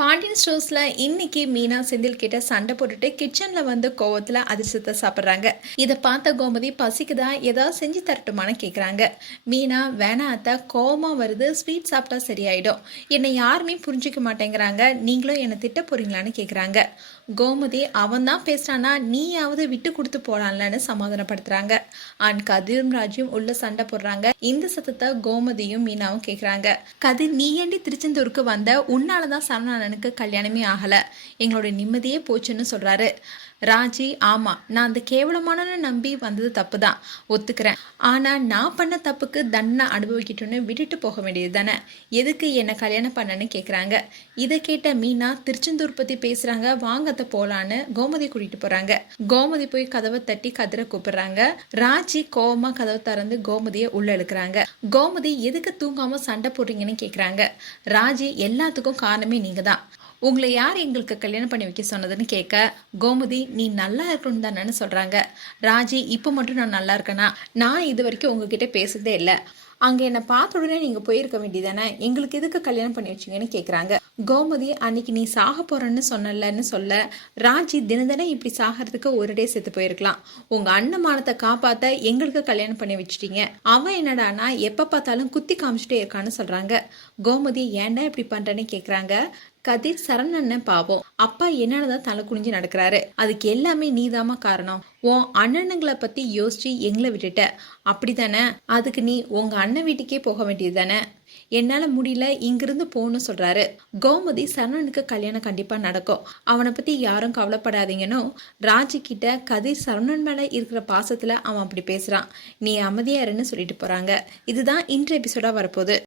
பாண்டியன் ஸ்டோர்ஸில் இன்னைக்கு மீனா செந்தில் கிட்ட சண்டை போட்டுட்டு கிச்சனில் வந்து கோவத்தில் அதிர்ஷ்டத்தை சாப்பிட்றாங்க. இதை பார்த்த கோமதி பசிக்குதா? ஏதாவது செஞ்சு தரட்டுமான்னு கேட்குறாங்க மீனா வேணா அத்தை கோவமாக வருது. ஸ்வீட் சாப்பிட்டா சரியாயிடும். என்னை யாருமே புரிஞ்சிக்க மாட்டேங்கிறாங்க. நீங்களும் என்னை திட்ட போகிறீங்களான்னு கேட்குறாங்க கோமதி அவன் தான் பேசுகிறான்னா நீயாவது விட்டு கொடுத்து போலாம்லன்னு சமாதானப்படுத்துகிறாங்க அண்ட் கதிரும் ராஜும் உள்ள சண்டை போடுறாங்க. இந்த சத்தத்தை கோமதியும் மீனாவும் கேட்குறாங்க கதிர் நீ ஏண்டி திருச்செந்தூருக்கு வந்த? உன்னால தான் சரணானனுக்கு கல்யாணமே ஆகல. எங்களோட நிம்மதியே போச்சுன்னு சொல்றாரு. ராஜி ஆமா நான் அந்த கேவலமானவனை நம்பி வந்தது தப்பு தான் ஒத்துக்கிறேன். ஆனா நான் பண்ண தப்புக்கு தண்டனை அனுபவிக்கிட்டோன்னு விட்டுட்டு போக வேண்டியது தானே? எதுக்கு என்னை கல்யாணம் பண்ணன்னு கேட்குறாங்க இதை கேட்ட மீனா திருச்செந்தூர் பத்தி பேசுறாங்க. வாங்கத்த போலான்னு கோமதி கூட்டிட்டு போறாங்க. கோமதி போய் கதவை தட்டி கதிரை கூப்பிடுறாங்க. ராஜி கோவமா கதவை திறந்து கோமதியை உள்ள எடுக்கிறாங்க கோமதி எதுக்கு தூங்காம சண்டை போடுறீங்கன்னு கேட்குறாங்க ராஜி எல்லாத்துக்கும் காரணமே நீங்க தான் உங்களை யார் எங்களுக்கு கல்யாணம் பண்ணி வைக்க சொன்னதுன்னு கேட்க கோமதி நீ நல்லா இருக்கணும் தானேன்னு சொல்றாங்க. ராஜி இப்போ மட்டும் நான் நல்லா இருக்கேனா? நான் இது வரைக்கும் உங்ககிட்ட பேசுறதே இல்லை. அங்கே என்னை பார்த்த உடனே நீங்கள் போயிருக்க வேண்டியதானே எங்களுக்கு எதுக்கு கல்யாணம் பண்ணி வச்சீங்கன்னு கேட்குறாங்க கோமதி அன்னைக்கு நீ சாக போறேன்னு சொன்னலன்னு சொல்ல ராஜி தின தினம் இப்படி சாகிறதுக்கு ஒரு டே செத்து போயிருக்கலாம். உங்க அண்ணன் மானத்தை காப்பாத்த எங்களுக்கு கல்யாணம் பண்ணி வச்சிட்டீங்க. அவன் என்னடானா எப்ப பார்த்தாலும் குத்தி காமிச்சிட்டே இருக்கான்னு சொல்றாங்க. கோமதி ஏன்டா இப்படி பண்றேன்னு கேக்குறாங்க. கதிர் சரணண்ணன் பாவம். அப்பா என்னதான் தலை குனிஞ்சு நடக்கிறாரு. அதுக்கு எல்லாமே நீதாமா காரணம். உன் அண்ணனுங்களை பத்தி யோசிச்சு எங்களை விட்டுட்ட. அப்படிதானே அதுக்கு நீ உங்க அண்ணன் வீட்டுக்கே போக வேண்டியது தானே என்னால் முடியல இங்கிருந்து போகணும்னு சொல்கிறாரு கோமதி சரணனுக்கு கல்யாணம் கண்டிப்பாக நடக்கும். அவனை பற்றி யாரும் கவலைப்படாதீங்கன்னு ராஜி கிட்ட கதிர் சரணன் மேலே இருக்கிற பாசத்தில் அவன் அப்படி பேசுகிறான் நீ அமைதியாருன்னு சொல்லிட்டு போகிறாங்க இதுதான் இன்று எபிசோடாக வரப்போகுது.